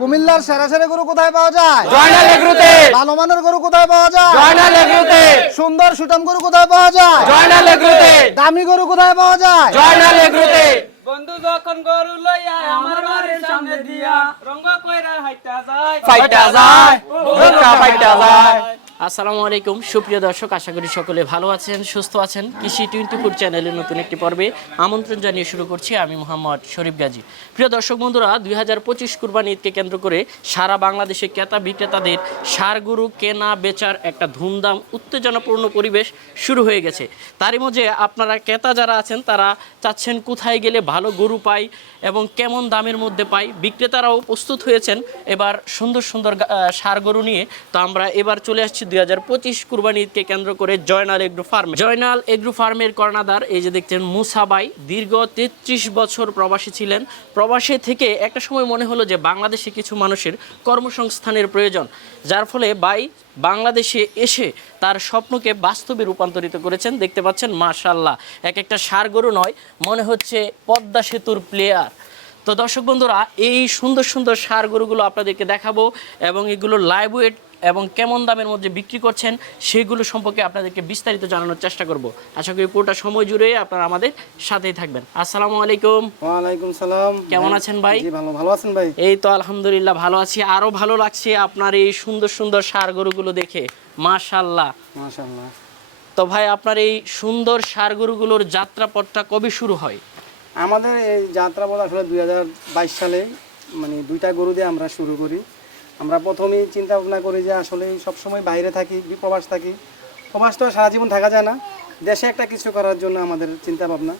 কুমিল্লার সেরা সেরা গরু কোথায় পাওয়া যায়? জয়নাল এগ্রুতে। ভালো মানের গরু কোথায় পাওয়া যায়? জয়নাল এগ্রুতে। সুন্দর সুটাম গরু কোথায় পাওয়া যায়? জয়নাল এগ্রুতে। দামি গরু কোথায় পাওয়া যায়? জয়নাল এগ্রুতে। বন্ধু যখন গরু লইয়া আমার বাড়ির সামনে দিয়া রঙ্গ কইরা হাইটা যায়। ফাইটা যায় ফাইটা যায়। আসসালামু আলাইকুম। সুপ্রিয় দর্শক, আশা করি সকলে ভালো আছেন, সুস্থ আছেন। কৃষি টোয়েন্টি ফোর চ্যানেলের নতুন একটি পর্বে আমন্ত্রণ জানিয়ে শুরু করছি। আমি মোহাম্মদ শরীফ গাজী। প্রিয় দর্শক বন্ধুরা, দুই হাজার পঁচিশ কুরবানি ঈদকে কেন্দ্র করে সারা বাংলাদেশে ক্রেতা বিক্রেতাদের সার গরু কেনা, বেচার একটা ধুমধাম, উত্তেজনাপূর্ণ পরিবেশ শুরু হয়ে গেছে। তারই মধ্যে আপনারা ক্রেতা যারা আছেন, তারা চাচ্ছেন কোথায় গেলে ভালো গরু পাই এবং কেমন দামের মধ্যে পাই। বিক্রেতারাও প্রস্তুত হয়েছেন। এবার সুন্দর সুন্দর ষাঁড় গরু নিয়ে। তো আমরা এবার চলে আসছি দুই হাজার পঁচিশ কুরবানি ঈদকে কেন্দ্র করে Joynal agro farm. Joynal agro ফার্মের কর্ণাদার এই যে দেখছেন মুসাবাই দীর্ঘ তেত্রিশ বছর প্রবাসী ছিলেন। প্রবাসী থেকে একটা সময় মনে হলো যে বাংলাদেশে কিছু মানুষের কর্মসংস্থানের প্রয়োজন, যার ফলে বাই বাংলাদেশে এসে তার স্বপ্নকে বাস্তবে রূপান্তরিত করেছেন। দেখতে পাচ্ছেন মাশাল্লাহ এক একটা সার গরু নয়, মনে হচ্ছে পদ্মা সেতুর প্লেয়ার তো দর্শক বন্ধুরা, এই সুন্দর সুন্দর সার গরুগুলো আপনাদেরকে দেখাবো এবং এগুলো লাইভ ওয়েট এবং কেমন দামের মধ্যে বিক্রি করছেন সেগুলো সম্পর্কে আপনাদেরকে বিস্তারিত জানানোর চেষ্টা করব। আশা করি পুরোটা সময় জুড়ে আপনারা আমাদের সাথেই থাকবেন। আসসালামু আলাইকুম। ওয়ালাইকুম সালাম। কেমন আছেন ভাই? ভালো ভালো আছেন ভাই? এই তো আলহামদুলিল্লাহ ভালো আছি। আরও ভালো লাগছে আপনার এই সুন্দর সুন্দর সার গরুগুলো দেখে। মাশাল্লাহ মাশাআল্লাহ। তো ভাই আপনার এই সুন্দর সার গরুগুলোর যাত্রাপথটা কবে শুরু হয়? আমাদের এই যাত্রাপথ আসলে দুই হাজার বাইশ সালে মানে দুইটা গরু দিয়ে আমরা শুরু করি। আমরা প্রথমেই চিন্তা ভাবনা করি যে আসলে সবসময় বাইরে থাকি প্রবাস থাকি। প্রবাস তো সারা জীবন থাকা যায় না। দেশে একটা কিছু করার জন্য আমাদের চিন্তা ভাবনা।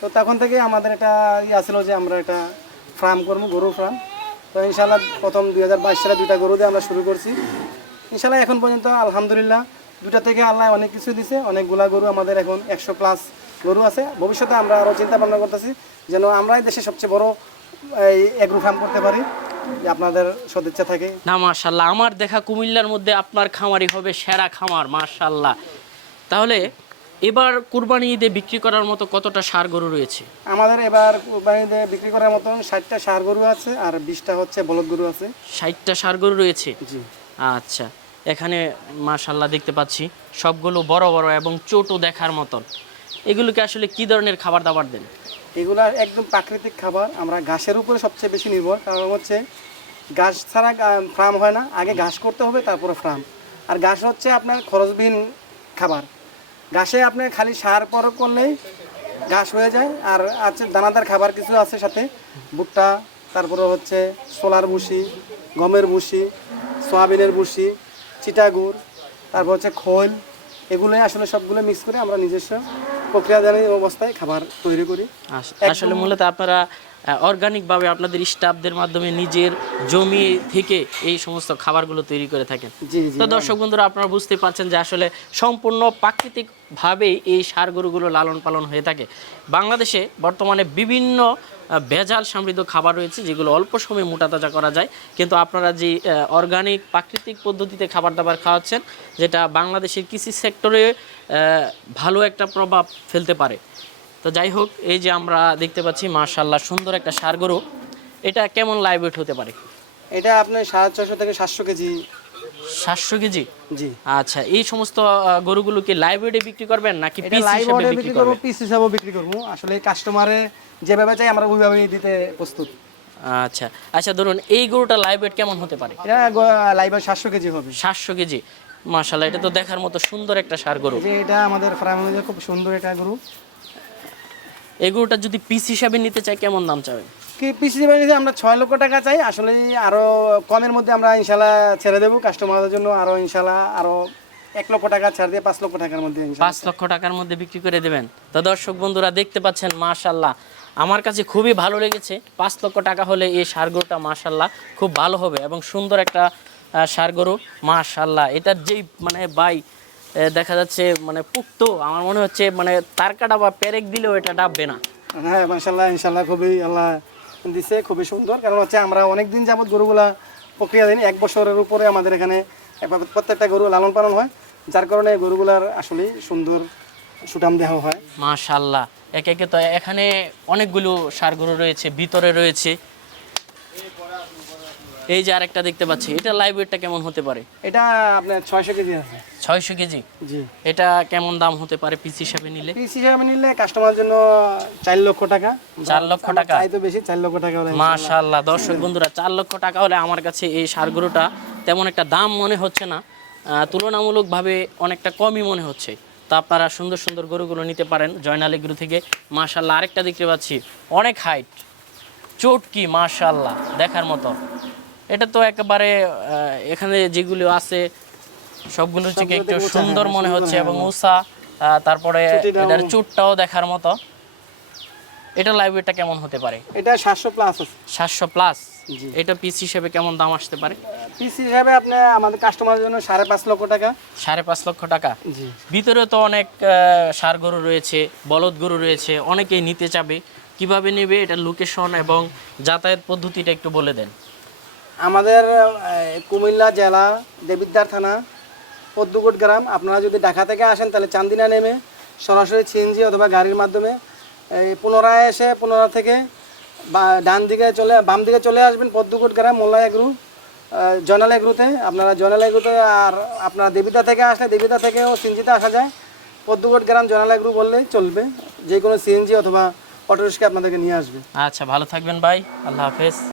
তো তখন থেকে আমাদের একটা ইয়ে আসলো যে আমরা একটা ফার্ম করব গরু ফার্ম তো ইনশাল্লাহ প্রথম দুই হাজার বাইশ সালে দুইটা গরু দিয়ে আমরা শুরু করছি। ইনশাল্লাহ এখন পর্যন্ত আলহামদুলিল্লাহ দুটা থেকে আল্লাহ অনেক কিছু দিছে। অনেকগুলা গরু আমাদের এখন একশো প্লাস গরু আছে। ভবিষ্যতে আমরা আরও চিন্তা ভাবনা করতেছি যেন আমরাই দেশে সবচেয়ে বড় এই এগ্রো ফার্ম করতে পারি। আপনাদের সদিচ্ছা থাকে? না মাশাল্লাহ আমার দেখা কুমিল্লার মধ্যে আপনার খামারই হবে সেরা খামার মাশাল্লাহ তাহলে এবার কুরবানি ঈদে বিক্রি করার মতো কতটা সার গরু রয়েছে? আমাদের এবার কুরবানি ঈদে বিক্রি করার মতন ষাটটা সার গরু আছে আর বিশটা হচ্ছে বলদ গরু আছে। ষাটটা সার গরু রয়েছে? জি। আচ্ছা এখানে মাশাল্লাহ দেখতে পাচ্ছি সবগুলো বড় বড় এবং চোটও দেখার মতন। এগুলোকে আসলে কি ধরনের খাবার দাবার দেন? এগুলা একদম প্রাকৃতিক খাবার। আমরা ঘাসের উপরে সবচেয়ে বেশি নির্ভর কারণ হচ্ছে ঘাস ছাড়া ফার্ম হয় না। আগে ঘাস করতে হবে তারপরে ফার্ম। আর ঘাস হচ্ছে আপনার খরচবিহীন খাবার। ঘাসে আপনি খালি সার প্রয়োগ করলেই ঘাস হয়ে যায়। আর আছে দানাদার খাবার কিছু আছে সাথে। ভুট্টা তারপরে হচ্ছে সোলার ভুসি গমের ভুসি সয়াবিনের ভুসি চিটাগুড় তারপর হচ্ছে খোল। এগুলোই আসলে সবগুলো মিক্স করে আমরা নিজস্ব প্রক্রিয়াজানী অবস্থায় খাবার তৈরি করি। আসলে মূলত আপনারা অর্গানিকভাবে আপনাদের স্টাফদের মাধ্যমে নিজের জমি থেকে এই সমস্ত খাবারগুলো তৈরি করে থাকেন। তো দর্শক বন্ধুরা আপনারা বুঝতে পারছেন যে আসলে সম্পূর্ণ প্রাকৃতিকভাবেই এই সার গরুগুলো লালন পালন হয়ে থাকে। বাংলাদেশে বর্তমানে বিভিন্ন ভেজাল সমৃদ্ধ খাবার রয়েছে, যেগুলো অল্প সময়ে মোটা তাজা করা যায়। কিন্তু আপনারা যে অর্গানিক প্রাকৃতিক পদ্ধতিতে খাবার দাবার খাওয়াচ্ছেন, যেটা বাংলাদেশের কৃষি সেক্টরে ভালো একটা প্রভাব ফেলতে পারে। তো যাই হোক, এই যে আমরা দেখতে পাচ্ছি মার্শাল্লাহ সুন্দর একটা সার গরু। এটা কেমন লাইভ হতে পারে? এটা আপনার সাড়ে ছশো থেকে সাতশো কেজি সাতশো কেজি? জি। আচ্ছা এই সমস্ত আহ, গরুগুলোকে লাইভ ওয়েটে বিক্রি করবেন নাকি পিস হিসেবে বিক্রি বিক্রি করব করবেন? পিস হিসাবেও বিক্রি করব। আসলে কাস্টমারে যেভাবে চাই আমরা ওইভাবেই দিতে প্রস্তুত। আচ্ছা আচ্ছা ধরুন এই গরুটা লাইভ ওয়েট কেমন হতে পারে? এটা লাইভে সাতশো কেজি হবে। সাতশো কেজি। মাশাল্লাহ এটা তো দেখার মতো সুন্দর একটা সার গরু। যে এটা আমাদের ফার্মে খুব সুন্দর এটা গরু। এই গরুটা যদি পিস হিসাবে নিতে চাই কেমন দাম চাবেন কি পিস হিসেবে আমরা ছয় লক্ষ টাকা চাই। আসলে আরও কমের মধ্যে আমরা ইনশাল্লাহ ছেড়ে দেবো। কাস্টমারদের জন্য আরও ইনশাল্লাহ আরও এক লক্ষ টাকা ছাড় দিয়ে পাঁচ লক্ষ টাকার মধ্যে পাঁচ লক্ষ টাকার মধ্যে বিক্রি করে দেবেন। তো দর্শক বন্ধুরা দেখতে পাচ্ছেন মাশাল্লাহ। আমার কাছে খুবই ভালো লেগেছে। পাঁচ লক্ষ টাকা হলে এই সার গরুটা মাশাল্লাহ খুব ভালো হবে এবং সুন্দর একটা সার গরু মাশাল্লাহ। এটার যেই মানে বাই দেখা যাচ্ছে মানে পুক্ত আমার মনে হচ্ছে মানে তারকাটা বা পেরেক দিলেও এটা ডাববে না। হ্যাঁ মাসাল্লাহ ইনশাল্লাহ খুবই আল্লাহ দিছে, খুবই সুন্দর। কারণ হচ্ছে আমরা অনেক দিন যাবত গরুগুলা প্রক্রিয়া দিন এক বছরের উপরে আমাদের এখানে প্রত্যেকটা গরু লালন পালন হয়, যার কারণে গরুগুলার আসলে সুন্দর সুটাম দেহ হয়। মাশাল্লাহ। একে একে তো এখানে অনেকগুলো সার গরু রয়েছে, ভিতরে রয়েছে। এই যে আরেকটা দেখতে পাচ্ছি এটা লাইভ ওয়েটটা কেমন হতে পারে? এটা আপনার ছয়শো কেজি আছে। ছয়শো কেজি? জি। এটা কেমন দাম হতে পারে পিস হিসাবে নিলে? পিস হিসাবে নিলে কাস্টমারের জন্য চার লক্ষ টাকা। চার লক্ষ টাকা? চাই তো বেশি চার লক্ষ টাকা হলে মাশাল্লাহ দর্শক বন্ধুরা চার লক্ষ টাকা হলে আমার কাছে এই সার গরুটা তেমন একটা দাম মনে হচ্ছে না। তুলনামূলকভাবে অনেকটা কমই মনে হচ্ছে। তো আপনারা সুন্দর সুন্দর গরুগুলো নিতে পারেন জয়নালী গরু থেকে। মাশাল্লাহ আরেকটা দেখতে পাচ্ছি অনেক হাইট চোটকি মাশাল্লাহ দেখার মতো। এটা তো একেবারে এখানে যেগুলো আছে সবগুলো থেকে একটু সুন্দর মনে হচ্ছে এবং উষা তারপরে এটার চুটটাও দেখার মতো। এটা লাইব্রেরিটা কেমন হতে পারে? এটা সাতশো প্লাস আছে। সাতশো প্লাস জি। এটা পিস হিসেবে কেমন দাম আসতে পারে? পিস হিসাবে আপনি আমাদের কাস্টমারের জন্য সাড়ে পাঁচ লক্ষ টাকা। সাড়ে পাঁচ লক্ষ টাকা? জি। ভিতরে তো অনেক সার গরু রয়েছে বলদ গরু রয়েছে অনেকেই নিতে চাবে। কীভাবে নেবে এটা লোকেশন এবং যাতায়াত পদ্ধতিটা একটু বলে দেন। আমাদের কুমিল্লা জেলা দেবিদ্বার থানা, পদ্মকোট গ্রাম। আপনারা যদি ঢাকা থেকে আসেন, তাহলে চান্দিনা নেমে সরাসরি সিএনজি অথবা গাড়ির মাধ্যমে পুনরায় এসে, পুনরা থেকে বা ডান দিকে চলে, বাম দিকে চলে আসবেন পদ্মকোট গ্রাম, মোল্লা এগ্রু জনাল এগ্রুতে। আপনারা জনাল এগ্রুতে আর আপনারা দেবিতা থেকে আসলে দেবিতা থেকেও সিএনজিতে আসা যায়। পদ্মকোট গ্রাম জনাল এগ্রু বললেই চলবে। যে কোনো সিএনজি অথবা অটোরিক্সা আপনাদেরকে নিয়ে আসবে। আচ্ছা ভালো থাকবেন ভাই। আল্লাহ হাফেজ।